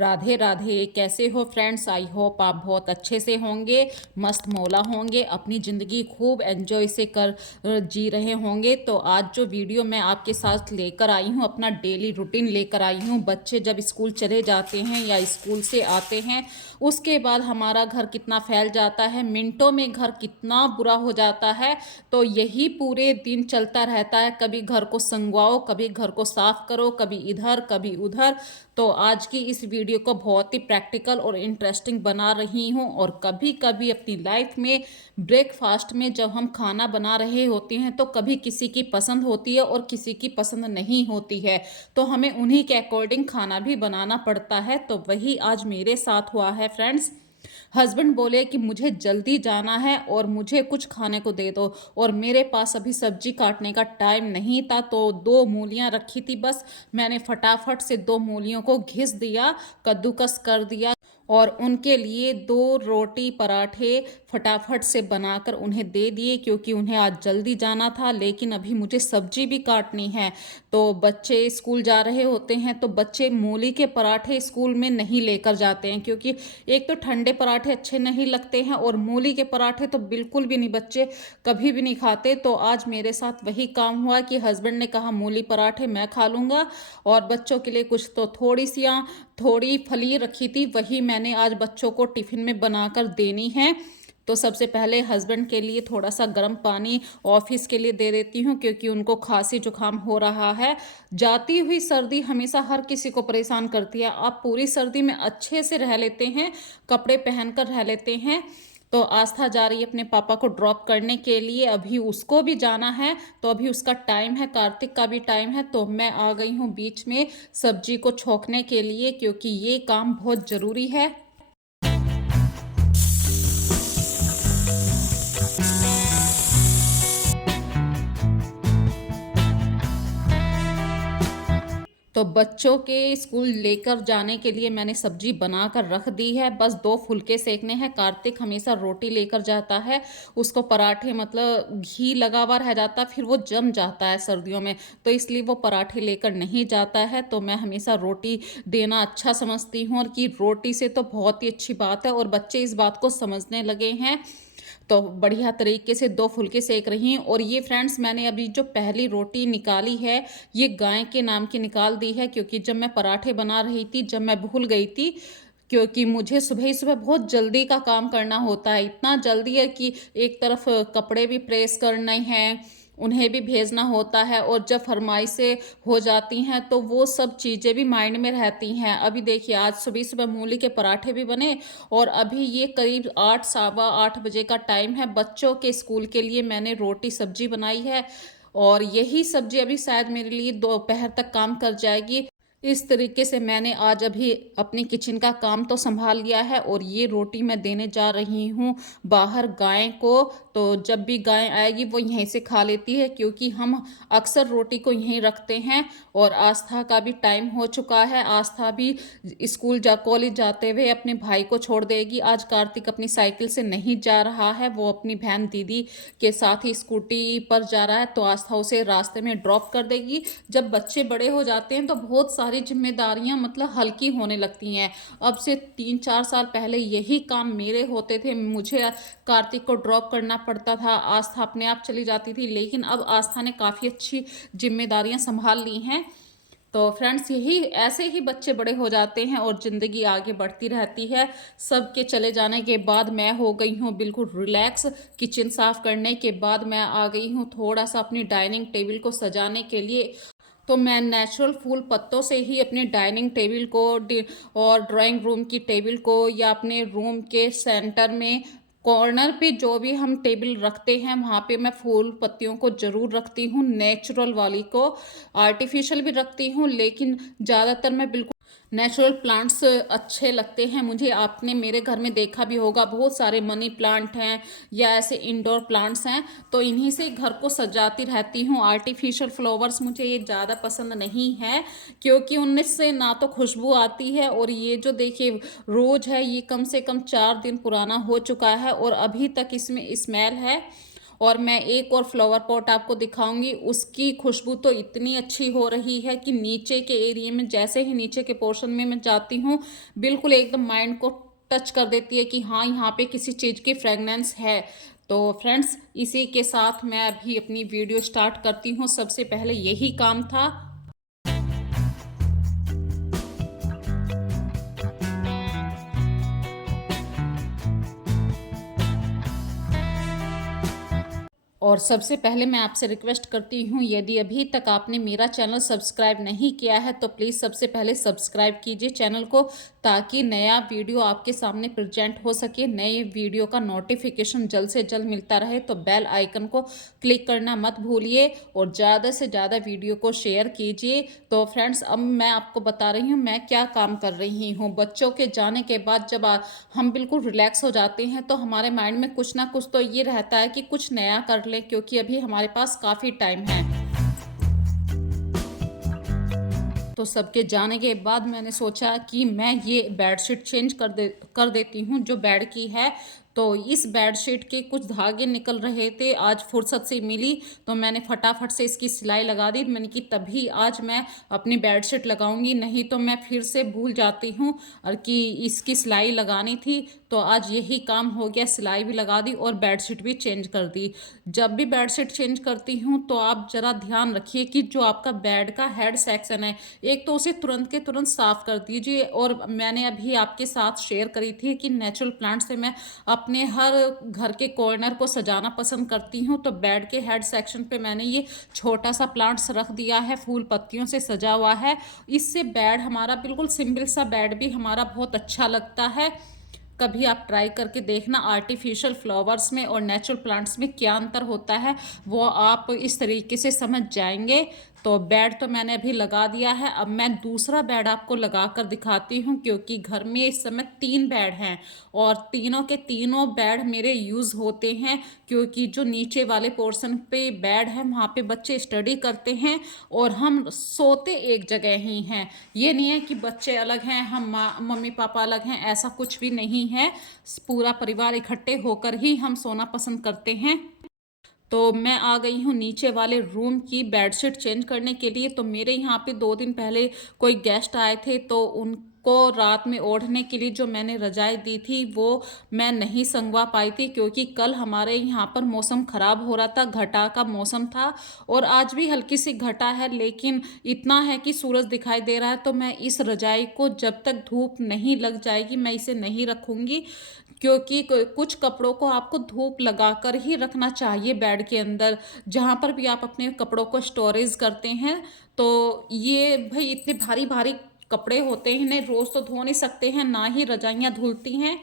राधे राधे। कैसे हो friends? I hope आप बहुत अच्छे से होंगे, मस्त मौला होंगे, अपनी ज़िंदगी खूब एंजॉय से कर जी रहे होंगे। तो आज जो वीडियो मैं आपके साथ लेकर आई हूँ, अपना डेली रूटीन लेकर आई हूँ। बच्चे जब स्कूल चले जाते हैं या स्कूल से आते हैं, उसके बाद हमारा घर कितना फैल जाता है, मिनटों में घर कितना बुरा हो जाता है। तो यही पूरे दिन चलता रहता है, कभी घर को संगवाओ, कभी घर को साफ करो, कभी इधर कभी उधर। तो आज की इस वीडियो को बहुत ही प्रैक्टिकल और इंटरेस्टिंग बना रही हूँ। और कभी कभी अपनी लाइफ में ब्रेकफास्ट में जब हम खाना बना रहे होते हैं तो कभी किसी की पसंद होती है और किसी की पसंद नहीं होती है, तो हमें उन्हीं के अकॉर्डिंग खाना भी बनाना पड़ता है। तो वही आज मेरे साथ हुआ है फ्रेंड्स। हस्बैंड बोले कि मुझे जल्दी जाना है और मुझे कुछ खाने को दे दो, और मेरे पास अभी सब्जी काटने का टाइम नहीं था। तो दो मूलियां रखी थी, बस मैंने फटाफट से दो मूलियों को घिस दिया, कद्दूकस कर दिया और उनके लिए दो रोटी पराठे फटाफट से बनाकर उन्हें दे दिए, क्योंकि उन्हें आज जल्दी जाना था। लेकिन अभी मुझे सब्जी भी काटनी है। तो बच्चे स्कूल जा रहे होते हैं तो बच्चे मूली के पराठे स्कूल में नहीं लेकर जाते हैं, क्योंकि एक तो ठंडे पराठे अच्छे नहीं लगते हैं और मूली के पराठे तो बिल्कुल भी नहीं, बच्चे कभी भी नहीं खाते। तो आज मेरे साथ वही काम हुआ कि हस्बैंड ने कहा मूली पराठे मैं खा लूँगा, और बच्चों के लिए कुछ तो थोड़ी फली रखी थी, वही मैंने आज बच्चों को टिफ़िन में बनाकर देनी है। तो सबसे पहले हस्बैंड के लिए थोड़ा सा गर्म पानी ऑफिस के लिए दे देती हूँ, क्योंकि उनको खांसी जुकाम हो रहा है। जाती हुई सर्दी हमेशा हर किसी को परेशान करती है। आप पूरी सर्दी में अच्छे से रह लेते हैं, कपड़े पहनकर रह लेते हैं। तो आस्था जा रही है अपने पापा को ड्रॉप करने के लिए, अभी उसको भी जाना है। तो अभी उसका टाइम है, कार्तिक का भी टाइम है। तो मैं आ गई हूँ बीच में सब्जी को छोंकने के लिए, क्योंकि ये काम बहुत ज़रूरी है। तो बच्चों के स्कूल लेकर जाने के लिए मैंने सब्जी बनाकर रख दी है, बस दो फुलके सेकने हैं। कार्तिक हमेशा रोटी लेकर जाता है, उसको पराठे मतलब घी लगा हुआ रह जाता है, फिर वो जम जाता है सर्दियों में, तो इसलिए वो पराठे लेकर नहीं जाता है। तो मैं हमेशा रोटी देना अच्छा समझती हूँ, और कि रोटी से तो बहुत ही अच्छी बात है, और बच्चे इस बात को समझने लगे हैं। तो बढ़िया तरीके से दो फुलके सेक रही हैं। और ये फ्रेंड्स, मैंने अभी जो पहली रोटी निकाली है, ये गाय के नाम की निकाल दी है, क्योंकि जब मैं पराठे बना रही थी, जब मैं भूल गई थी, क्योंकि मुझे सुबह ही सुबह बहुत जल्दी का काम करना होता है। इतना जल्दी है कि एक तरफ कपड़े भी प्रेस करने हैं, उन्हें भी भेजना होता है, और जब फरमाइशें हो जाती हैं तो वो सब चीज़ें भी माइंड में रहती हैं। अभी देखिए, आज सुबह सुबह मूली के पराठे भी बने, और अभी ये करीब 8 सवा 8 बजे का टाइम है। बच्चों के स्कूल के लिए मैंने रोटी सब्जी बनाई है, और यही सब्जी अभी शायद मेरे लिए दोपहर तक काम कर जाएगी। इस तरीके से मैंने आज अभी अपनी किचन का काम तो संभाल लिया है, और ये रोटी मैं देने जा रही हूँ बाहर गाय को। तो जब भी गाय आएगी वो यहीं से खा लेती है, क्योंकि हम अक्सर रोटी को यहीं रखते हैं। और आस्था का भी टाइम हो चुका है, आस्था भी कॉलेज जाते हुए अपने भाई को छोड़ देगी। आज कार्तिक अपनी साइकिल से नहीं जा रहा है, वो अपनी बहन दीदी के साथ ही स्कूटी पर जा रहा है, तो आस्था उसे रास्ते में ड्रॉप कर देगी। जब बच्चे बड़े हो जाते हैं तो बहुत सारी जिम्मेदारियां मतलब हल्की होने लगती हैं। अब से 3-4 साल पहले यही काम मेरे होते थे, मुझे कार्तिक को ड्रॉप करना पड़ता था, आस्था अपने आप चली जाती थी। लेकिन अब आस्था ने काफ़ी अच्छी जिम्मेदारियां संभाल ली हैं। तो फ्रेंड्स, यही ऐसे ही बच्चे बड़े हो जाते हैं और ज़िंदगी आगे बढ़ती रहती है। सबके चले जाने के बाद मैं हो गई हूँ बिल्कुल रिलैक्स। किचन साफ़ करने के बाद मैं आ गई हूँ थोड़ा सा अपनी डाइनिंग टेबल को सजाने के लिए। तो मैं नेचुरल फूल पत्तों से ही अपने डाइनिंग टेबल को और ड्राइंग रूम की टेबल को, या अपने रूम के सेंटर में कॉर्नर पे जो भी हम टेबल रखते हैं वहाँ पे मैं फूल पत्तियों को ज़रूर रखती हूँ, नेचुरल वाली को। आर्टिफिशियल भी रखती हूँ, लेकिन ज़्यादातर मैं बिल्कुल नेचुरल प्लांट्स अच्छे लगते हैं मुझे। आपने मेरे घर में देखा भी होगा, बहुत सारे मनी प्लांट हैं या ऐसे इंडोर प्लांट्स हैं, तो इन्हीं से घर को सजाती रहती हूँ। आर्टिफिशियल फ्लावर्स मुझे ये ज़्यादा पसंद नहीं है, क्योंकि उनमें से ना तो खुशबू आती है, और ये जो देखिए रोज़ है, ये कम से कम 4 दिन पुराना हो चुका है और अभी तक इसमें स्मेल है। और मैं एक और फ्लावर पॉट आपको दिखाऊंगी, उसकी खुशबू तो इतनी अच्छी हो रही है कि नीचे के एरिया में, जैसे ही नीचे के पोर्शन में मैं जाती हूँ, बिल्कुल एकदम माइंड को टच कर देती है कि हाँ यहाँ पे किसी चीज़ की फ्रेगनेंस है। तो फ्रेंड्स, इसी के साथ मैं अभी अपनी वीडियो स्टार्ट करती हूँ। सबसे पहले यही काम था। और सबसे पहले मैं आपसे रिक्वेस्ट करती हूँ, यदि अभी तक आपने मेरा चैनल सब्सक्राइब नहीं किया है तो प्लीज़ सबसे पहले सब्सक्राइब कीजिए चैनल को, ताकि नया वीडियो आपके सामने प्रेजेंट हो सके, नए वीडियो का नोटिफिकेशन जल्द से जल्द मिलता रहे। तो बेल आइकन को क्लिक करना मत भूलिए और ज़्यादा से ज़्यादा वीडियो को शेयर कीजिए। तो फ्रेंड्स, अब मैं आपको बता रही हूँ मैं क्या काम कर रही हूँ। बच्चों के जाने के बाद जब हम बिल्कुल रिलैक्स हो जाते हैं तो हमारे माइंड में कुछ ना कुछ तो ये रहता है कि कुछ नया कर लें, क्योंकि अभी हमारे पास काफ़ी टाइम है। तो सबके जाने के बाद मैंने सोचा कि मैं ये बेडशीट चेंज कर देती हूँ जो बेड की है। तो इस बेडशीट के कुछ धागे निकल रहे थे, आज फुर्सत से मिली तो मैंने फटाफट से इसकी सिलाई लगा दी। मैंने कि तभी आज मैं अपनी बेडशीट लगाऊंगी, नहीं तो मैं फिर से भूल जाती हूँ और कि इसकी सिलाई लगानी थी। तो आज यही काम हो गया, सिलाई भी लगा दी और बेडशीट भी चेंज कर दी। जब भी बेडशीट चेंज करती हूँ तो आप ज़रा ध्यान रखिए कि जो आपका बेड का हेड सेक्शन है, एक तो उसे तुरंत के तुरंत साफ़ कर दीजिए। और मैंने अभी आपके साथ शेयर करी थी कि नेचुरल प्लांट से मैं अपने हर घर के कॉर्नर को सजाना पसंद करती हूँ। तो बेड के हेड सेक्शन पे मैंने ये छोटा सा प्लांट्स रख दिया है, फूल पत्तियों से सजा हुआ है। इससे बेड हमारा बिल्कुल सिंपल सा बेड भी हमारा बहुत अच्छा लगता है। कभी आप ट्राई करके देखना, आर्टिफिशियल फ्लावर्स में और नेचुरल प्लांट्स में क्या अंतर होता है वो आप इस तरीके से समझ जाएंगे। तो बेड तो मैंने अभी लगा दिया है, अब मैं दूसरा बेड आपको लगा कर दिखाती हूँ, क्योंकि घर में इस समय 3 बेड हैं और तीनों के तीनों बेड मेरे यूज़ होते हैं। क्योंकि जो नीचे वाले पोर्शन पे बेड है वहाँ पे बच्चे स्टडी करते हैं और हम सोते एक जगह ही हैं। ये नहीं है कि बच्चे अलग हैं हम मम्मी पापा अलग हैं, ऐसा कुछ भी नहीं है। पूरा परिवार इकट्ठे होकर ही हम सोना पसंद करते हैं। तो मैं आ गई हूँ नीचे वाले रूम की बेडशीट चेंज करने के लिए। तो मेरे यहाँ पे 2 दिन पहले कोई गेस्ट आए थे, तो उनको रात में ओढ़ने के लिए जो मैंने रजाई दी थी वो मैं नहीं संगवा पाई थी, क्योंकि कल हमारे यहाँ पर मौसम ख़राब हो रहा था, घटा का मौसम था और आज भी हल्की सी घटा है, लेकिन इतना है कि सूरज दिखाई दे रहा है। तो मैं इस रजाई को जब तक धूप नहीं लग जाएगी मैं इसे नहीं रखूँगी, क्योंकि कुछ कपड़ों को आपको धूप लगाकर ही रखना चाहिए बेड के अंदर, जहाँ पर भी आप अपने कपड़ों को स्टोरेज करते हैं। तो ये भाई इतने भारी भारी कपड़े होते हैं, इन्हें रोज़ तो धो नहीं सकते हैं, ना ही रजाइयाँ धुलती हैं।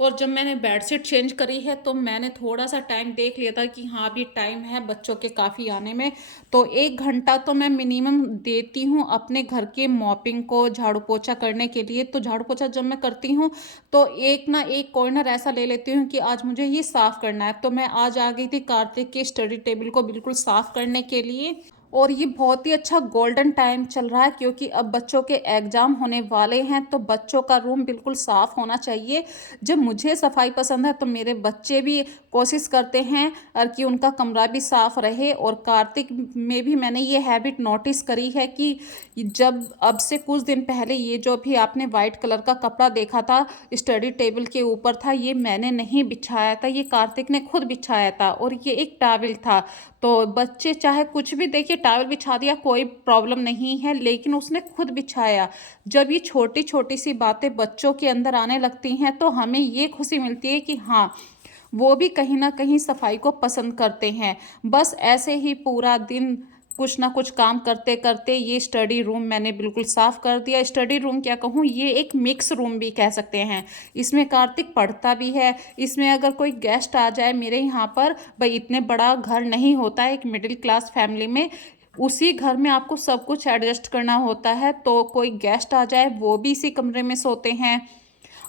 और जब मैंने बेडशीट चेंज करी है तो मैंने थोड़ा सा टाइम देख लिया था कि हाँ अभी टाइम है बच्चों के काफ़ी आने में। तो 1 घंटा तो मैं मिनिमम देती हूँ अपने घर के मॉपिंग को, झाड़ू पोछा करने के लिए। तो झाड़ू पोछा जब मैं करती हूँ तो एक ना एक कॉर्नर ऐसा ले लेती हूँ कि आज मुझे ये साफ़ करना है। तो मैं आज आ गई थी कार्तिक के स्टडी टेबल को बिल्कुल साफ़ करने के लिए। और ये बहुत ही अच्छा गोल्डन टाइम चल रहा है, क्योंकि अब बच्चों के एग्ज़ाम होने वाले हैं तो बच्चों का रूम बिल्कुल साफ़ होना चाहिए। जब मुझे सफाई पसंद है तो मेरे बच्चे भी कोशिश करते हैं और कि उनका कमरा भी साफ़ रहे। और कार्तिक में भी मैंने ये हैबिट नोटिस करी है कि जब अब से कुछ दिन पहले ये जो भी आपने वाइट कलर का कपड़ा देखा था स्टडी टेबल के ऊपर था, ये मैंने नहीं बिछाया था, ये कार्तिक ने खुद बिछाया था और ये एक टॉवल था। तो बच्चे चाहे कुछ भी देखिए, टॉवल बिछा दिया कोई प्रॉब्लम नहीं है, लेकिन उसने खुद बिछाया। जब ये छोटी छोटी सी बातें बच्चों के अंदर आने लगती हैं तो हमें ये खुशी मिलती है कि हाँ वो भी कहीं ना कहीं सफाई को पसंद करते हैं। बस ऐसे ही पूरा दिन कुछ ना कुछ काम करते करते ये स्टडी रूम मैंने बिल्कुल साफ़ कर दिया। स्टडी रूम क्या कहूँ, ये एक मिक्स रूम भी कह सकते हैं। इसमें कार्तिक पढ़ता भी है, इसमें अगर कोई गेस्ट आ जाए मेरे यहाँ पर, भाई इतने बड़ा घर नहीं होता है एक मिडिल क्लास फैमिली में, उसी घर में आपको सब कुछ एडजस्ट करना होता है। तो कोई गेस्ट आ जाए वो भी इसी कमरे में सोते हैं।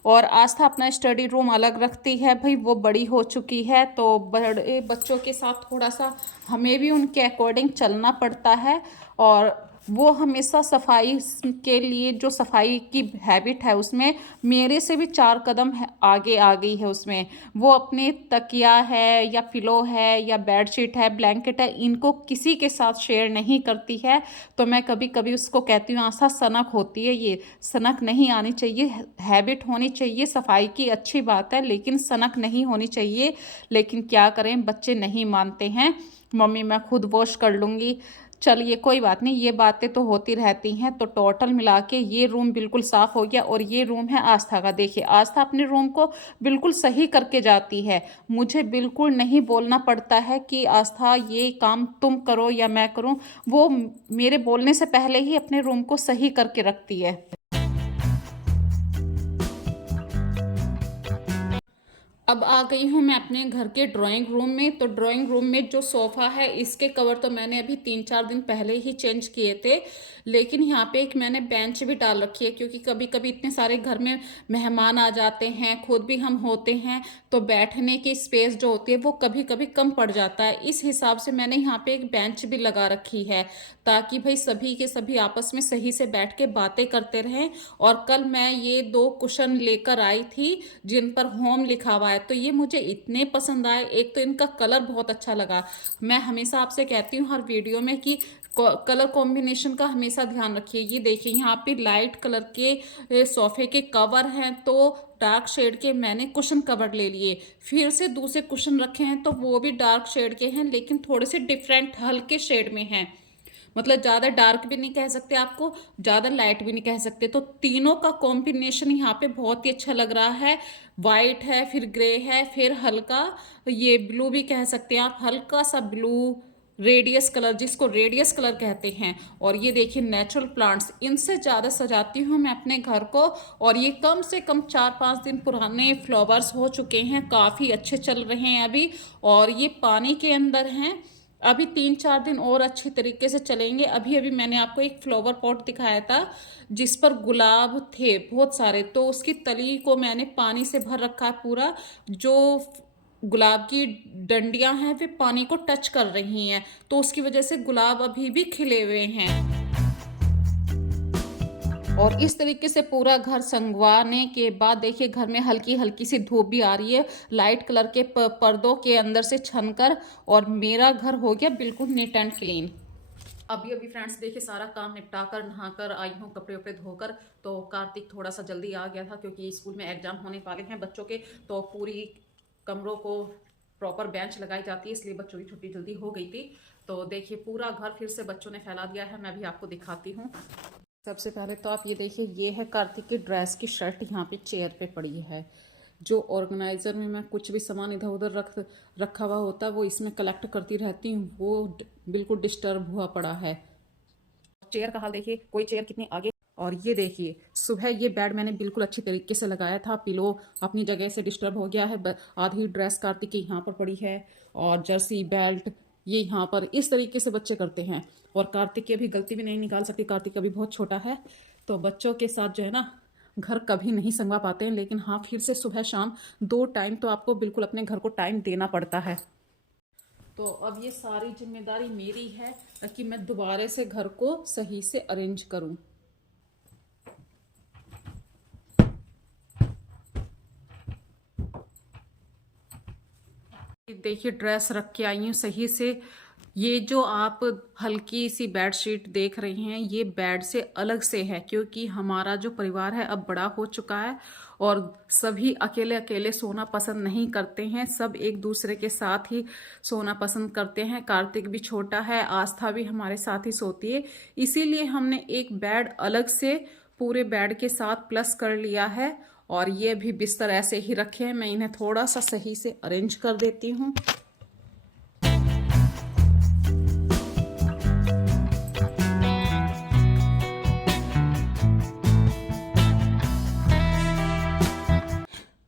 और आस्था अपना स्टडी रूम अलग रखती है, भाई वो बड़ी हो चुकी है तो बड़े बच्चों के साथ थोड़ा सा हमें भी उनके अकॉर्डिंग चलना पड़ता है। और वो हमेशा सफाई के लिए, जो सफाई की हैबिट है उसमें मेरे से भी 4 कदम आगे आ गई है उसमें। वो अपने तकिया है या पिलो है या बेडशीट है, ब्लैंकेट है, इनको किसी के साथ शेयर नहीं करती है। तो मैं कभी कभी उसको कहती हूँ, आशा सनक होती है, ये सनक नहीं आनी चाहिए, हैबिट होनी चाहिए सफाई की, अच्छी बात है, लेकिन सनक नहीं होनी चाहिए। लेकिन क्या करें, बच्चे नहीं मानते हैं, मम्मी मैं खुद वॉश कर लूँगी। चलिए कोई बात नहीं, ये बातें तो होती रहती हैं। तो टोटल मिला के ये रूम बिल्कुल साफ़ हो गया और ये रूम है आस्था का। देखिए आस्था अपने रूम को बिल्कुल सही करके जाती है, मुझे बिल्कुल नहीं बोलना पड़ता है कि आस्था ये काम तुम करो या मैं करूं, वो मेरे बोलने से पहले ही अपने रूम को सही करके रखती है। अब आ गई हूँ मैं अपने घर के ड्राइंग रूम में। तो ड्राइंग रूम में जो सोफ़ा है इसके कवर तो मैंने अभी 3-4 दिन पहले ही चेंज किए थे, लेकिन यहाँ पे एक मैंने बेंच भी डाल रखी है, क्योंकि कभी कभी इतने सारे घर में मेहमान आ जाते हैं, खुद भी हम होते हैं, तो बैठने की स्पेस जो होती है वो कभी कभी कम पड़ जाता है। इस हिसाब से मैंने यहाँ पे एक बेंच भी लगा रखी है, ताकि भाई सभी के सभी आपस में सही से बैठ के बातें करते रहें। और कल मैं ये 2 कुशन लेकर आई थी जिन पर होम लिखा हुआ है, तो ये मुझे इतने पसंद आए। एक तो इनका कलर बहुत अच्छा लगा। मैं हमेशा आपसे कहती हूँ हर वीडियो में कि कलर कॉम्बिनेशन का हमेशा ध्यान रखिए। ये देखिए यहाँ पे लाइट कलर के सोफे के कवर हैं, तो डार्क शेड के मैंने कुशन कवर ले लिए। फिर से दूसरे कुशन रखे हैं तो वो भी डार्क शेड के हैं, लेकिन थोड़े से डिफरेंट हल्के शेड में हैं। मतलब ज़्यादा डार्क भी नहीं कह सकते आपको, ज़्यादा लाइट भी नहीं कह सकते। तो तीनों का कॉम्बिनेशन यहाँ पे बहुत ही अच्छा लग रहा है। वाइट है, फिर ग्रे है, फिर हल्का ये ब्लू भी कह सकते हैं आप, हल्का सा ब्लू, रेडियस कलर जिसको रेडियस कलर कहते हैं। और ये देखिए नेचुरल प्लांट्स, इनसे ज़्यादा सजाती हूँ मैं अपने घर को। और ये कम से कम 4-5 दिन पुराने फ्लावर्स हो चुके हैं, काफ़ी अच्छे चल रहे हैं अभी, और ये पानी के अंदर हैं। अभी 3-4 दिन और अच्छी तरीके से चलेंगे। अभी अभी मैंने आपको एक फ्लावर पॉट दिखाया था जिस पर गुलाब थे बहुत सारे, तो उसकी तली को मैंने पानी से भर रखा है पूरा। जो गुलाब की डंडियां हैं वे पानी को टच कर रही हैं, तो उसकी वजह से गुलाब अभी भी खिले हुए हैं। और इस तरीके से पूरा घर संगवाने के बाद देखिए घर में हल्की हल्की सी धूप भी आ रही है लाइट कलर के पर्दों के अंदर से छनकर, और मेरा घर हो गया बिल्कुल नीट एंड क्लीन। अभी अभी फ्रेंड्स देखिए सारा काम निपटा कर नहाकर आई हूँ, कपड़े वपड़े धोकर। तो कार्तिक थोड़ा सा जल्दी आ गया था क्योंकि स्कूल में एग्जाम होने वाले हैं बच्चों के, तो पूरी कमरों को प्रॉपर बेंच लगाई जाती है, इसलिए बच्चों की छुट्टी जल्दी हो गई थी। तो देखिए पूरा घर फिर से बच्चों ने फैला दिया है, मैं भी आपको दिखाती हूँ। सबसे पहले तो आप ये देखिए, ये है कार्तिक की ड्रेस की शर्ट, यहाँ पे चेयर पे पड़ी है। जो ऑर्गेनाइजर में मैं कुछ भी सामान इधर उधर रखा हुआ होता है वो इसमें कलेक्ट करती रहती हूँ, वो बिल्कुल डिस्टर्ब हुआ पड़ा है। चेयर का हाल देखिए, कोई चेयर कितनी आगे। और ये देखिए सुबह ये बेड मैंने बिल्कुल अच्छी तरीके से लगाया था, पिलो अपनी जगह से डिस्टर्ब हो गया है। आधी ड्रेस कार्तिक की यहाँ पर पड़ी है, और जर्सी बेल्ट ये यहाँ पर। इस तरीके से बच्चे करते हैं, और कार्तिक की अभी गलती भी नहीं निकाल सकती, कार्तिक अभी बहुत छोटा है। तो बच्चों के साथ जो है ना घर कभी नहीं संगवा पाते हैं, लेकिन हाँ फिर से सुबह शाम 2 टाइम तो आपको बिल्कुल अपने घर को टाइम देना पड़ता है। तो अब ये सारी जिम्मेदारी मेरी है कि मैं दोबारा से घर को सही से अरेंज करूं। देखिए ड्रेस रख के आई हूँ सही से। ये जो आप हल्की सी बेड शीट देख रहे हैं ये बेड से अलग से है, क्योंकि हमारा जो परिवार है अब बड़ा हो चुका है और सभी अकेले अकेले सोना पसंद नहीं करते हैं, सब एक दूसरे के साथ ही सोना पसंद करते हैं। कार्तिक भी छोटा है, आस्था भी हमारे साथ ही सोती है, इसीलिए हमने एक बेड अलग से पूरे बेड के साथ प्लस कर लिया है। और ये भी बिस्तर ऐसे ही रखे हैं, मैं इन्हें थोड़ा सा सही से अरेंज कर देती हूँ।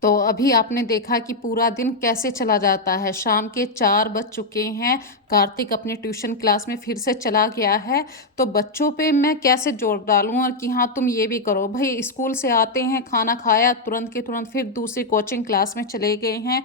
तो अभी आपने देखा कि पूरा दिन कैसे चला जाता है। शाम के 4 बज चुके हैं, कार्तिक अपने ट्यूशन क्लास में फिर से चला गया है। तो बच्चों पे मैं कैसे जोर डालूं और कि हाँ तुम ये भी करो। भाई स्कूल से आते हैं, खाना खाया तुरंत के तुरंत फिर दूसरी कोचिंग क्लास में चले गए हैं।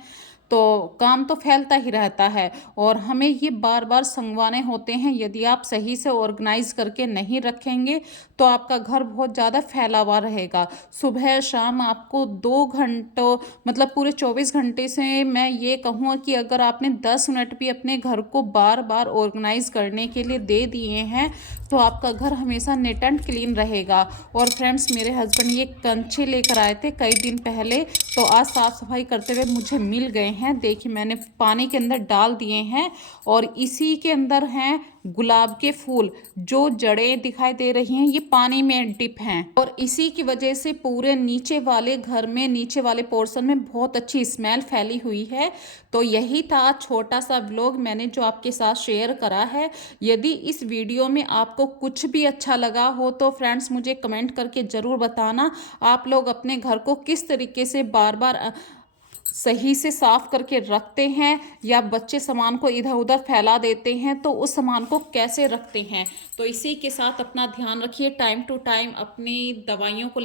तो काम तो फैलता ही रहता है और हमें ये बार-बार सँगवाने होते हैं। यदि आप सही से ऑर्गनाइज़ करके नहीं रखेंगे, तो आपका घर बहुत ज़्यादा फैला हुआ रहेगा। सुबह-शाम आपको 2 घंटों मतलब पूरे 24 घंटे से मैं ये कहूँगा कि अगर आपने 10 मिनट भी अपने घर को बार-बार ऑर्गनाइज़ करने के लिए दे दिए हैं, तो आपका घर हमेशा नीट एंड क्लीन रहेगा। और फ्रेंड्स, मेरे हस्बैंड ये कंचे लेकर आए थे कई दिन पहले, तो आज साफ सफाई करते हुए मुझे मिल गए हैं। देखिए, मैंने पानी के अंदर डाल दिए हैं और इसी के अंदर हैं गुलाब के फूल। जो जड़ें दिखाई दे रही हैं, ये पानी में डिप हैं और इसी की वजह से पूरे नीचे वाले घर में, नीचे वाले पोर्शन में बहुत अच्छी स्मेल फैली हुई है। तो यही था छोटा सा व्लॉग मैंने जो आपके साथ शेयर करा है। यदि इस वीडियो में आपको कुछ भी अच्छा लगा हो तो फ्रेंड्स मुझे कमेंट करके ज़रूर बताना। आप लोग अपने घर को किस तरीके से बार बार सही से साफ करके रखते हैं, या बच्चे सामान को इधर उधर फैला देते हैं तो उस सामान को कैसे रखते हैं। तो इसी के साथ अपना ध्यान रखिए, टाइम टू टाइम अपनी दवाइयों को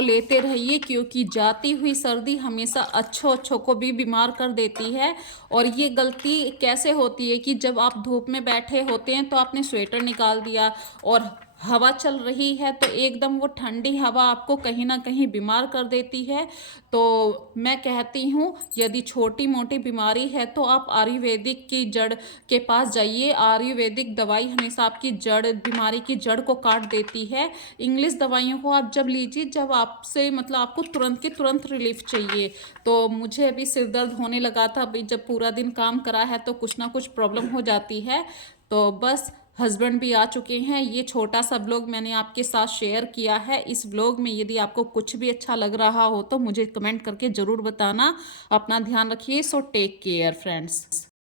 लेते रहिए, क्योंकि जाती हुई सर्दी हमेशा अच्छों अच्छों को भी बीमार कर देती है। और ये गलती कैसे होती है कि जब आप धूप में बैठे होते हैं तो आपने स्वेटर निकाल दिया और हवा चल रही है, तो एकदम वो ठंडी हवा आपको कहीं ना कहीं बीमार कर देती है। तो मैं कहती हूँ, यदि छोटी मोटी बीमारी है तो आप आयुर्वेदिक की जड़ के पास जाइए। आयुर्वेदिक दवाई हमेशा आपकी जड़, बीमारी की जड़ को काट देती है। इंग्लिश दवाइयों को आप जब लीजिए जब आपसे मतलब आपको तुरंत के तुरंत रिलीफ चाहिए। तो मुझे अभी सिर दर्द होने लगा था, अभी जब पूरा दिन काम करा है तो कुछ ना कुछ प्रॉब्लम हो जाती है। तो बस हस्बैंड भी आ चुके हैं। ये छोटा सा व्लॉग मैंने आपके साथ शेयर किया है। इस व्लॉग में यदि आपको कुछ भी अच्छा लग रहा हो तो मुझे कमेंट करके ज़रूर बताना। अपना ध्यान रखिए। So take care friends.